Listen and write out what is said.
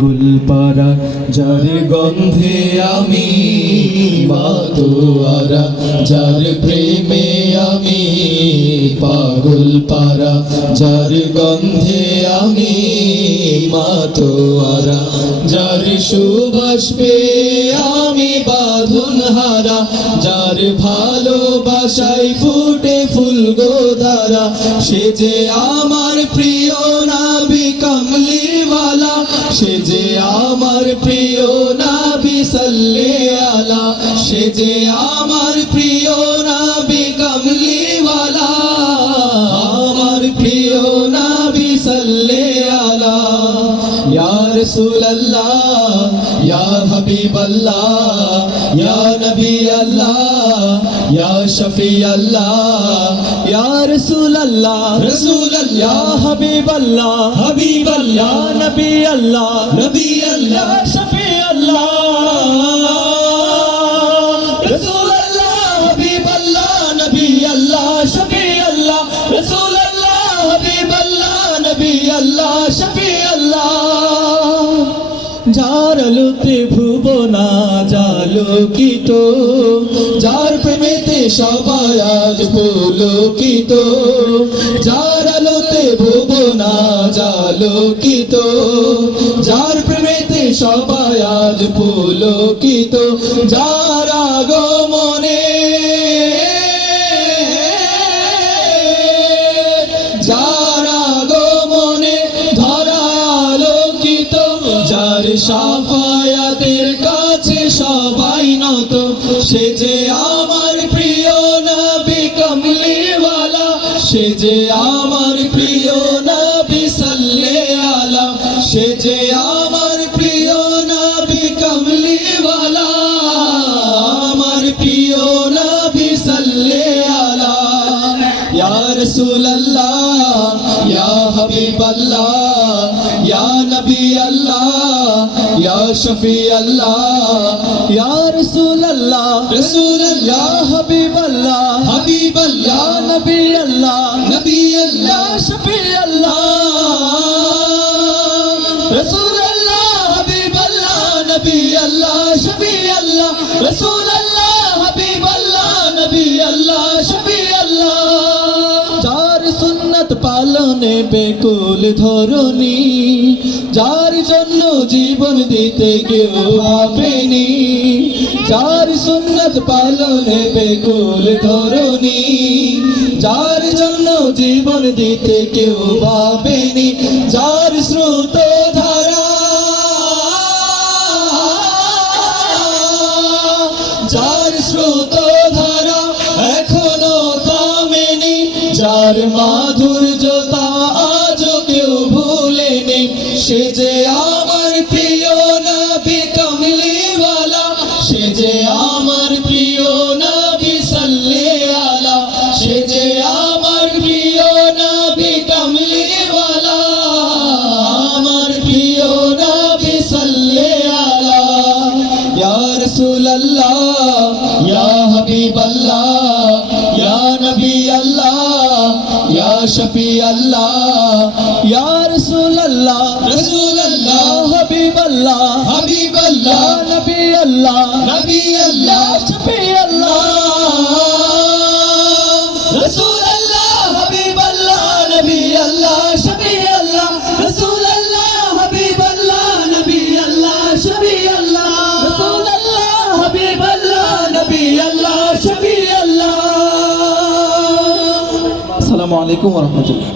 গুলপারা যার গন্ধে আমি মাতোয়ারা, যার প্রেমে আমি পাগল পারা, যার গন্ধে আমি মাতোয়ারা, যার সুবাস পেয়ে আমি বাঁধন হারা, যার ভালোবাসায় ফুটে ফুল গোদারা, সে যে আমার প্রিয় নবী কামলিওয়ালা, সে যে আমার প্রিয় নবী সাল্লাল্লাহু আলা, সে যে আমার প্রিয় নবী কামলিওয়ালা, আমার প্রিয় নবী সাল্লাল্লাহু আলা। ইয়া রাসূলুল্লাহ ইয়া হাবিবাল্লাহ ইয়া নবী আল্লাহ ইয়া শফি আল্লাহ, ইয়া রাসূলুল্লাহ রাসূলুল্লাহ ইয়া হাবিবাল্লাহ হাবিবাল্লাহ, ইয়া নবী আল্লাহ নবী আল্লাহ শফি আল্লাহ, রাসূলুল্লাহ হাবিবাল্লাহ নবী আল্লাহ শফি আল্লাহ, রাসূলুল্লাহ হাবিবাল্লাহ নবী আল্লাহ শফি আল্লাহ। যার আলোতে ভুবনা জালোকিত, যার প্রেমেতে সবাই আজ পুলকিত, যার আলোতে ভুবনা জালোকিত, যার প্রেমেতে সবাই আজ পুলকিত, যার আগমনে যার আগমনে ধরা আলোকিত, যার শাফায়াতের কাছে সবাই নত, সে যে আমার প্রিয় নবী কামলিওয়ালা, সে যে আমার প্রিয় নবী সাল্লাল্লাহু আলা, সে যে আমার প্রিয় নবী কামলিওয়ালা, আমার প্রিয় নবী সাল্লাল্লাহু আলা। ইয়া রাসূলুল্লাহ ইয়া হাবিবাল্লাহ ইয়া নবী আল্লাহ ইয়া শফি আল্লাহ, ইয়া রাসূলুল্লাহ রাসূলুল্লাহ ইয়া হাবিবাল্লাহ হাবিবাল্লাহ, ইয়া নবী আল্লাহ নবী আল্লাহ শফি আল্লাহ, রাসূলুল্লাহ হাবিবাল্লাহ নবী আল্লাহ শফি আল্লাহ, রাসূলুল্লাহ হাবিবাল্লাহ নবী আল্লাহ শফি আল্লাহ। যার সুন্নাত পালনে বেকুল ধরণী, যার জন্য জীবন দিতে কেউ ভাবেনি, যার সুন্নাত পালনে বেকুল ধরণী, যার জন্য জীবন দিতে কেউ ভাবেনি, যার স্রোত ধারা যার স্রোত ধারা এখনো থামেনি, যার মাধুর্যতা আজও কেউ ভুলেনি, সে যে আমার প্রিয় নবী কামলিওয়ালা, সে যে আমার প্রিয় নবী সাল্লাল্লাহু আলা, সে যে আমার প্রিয় নবী কামলিওয়ালা, আমার প্রিয় নবী সাল্লাল্লাহু আলা। ইয়া রাসূলুল্লাহ ইয়া হাবিবাল্লাহ ইয়া নবী আল্লাহ ইয়া শফি আল্লাহ, ইয়া রাসূলুল্লাহ রাসূলুল্লাহ হাবিবাল্লাহ হাবিবাল্লাহ, নবী আল্লাহ নবী আল্লাহ শফি আল্লাহ, রাসূলুল্লাহ হাবিবাল্লাহ নবী আল্লাহ শফি আল্লাহ, রাসূলুল্লাহ হাবিবাল্লাহ নবী আল্লাহ শফি আল্লাহ, রাসূলুল্লাহ হাবিবাল্লাহ নবী আল্লাহ শফি আল্লাহ। আসসালামু আলাইকুম ওয়া রাহমাতুল্লাহ।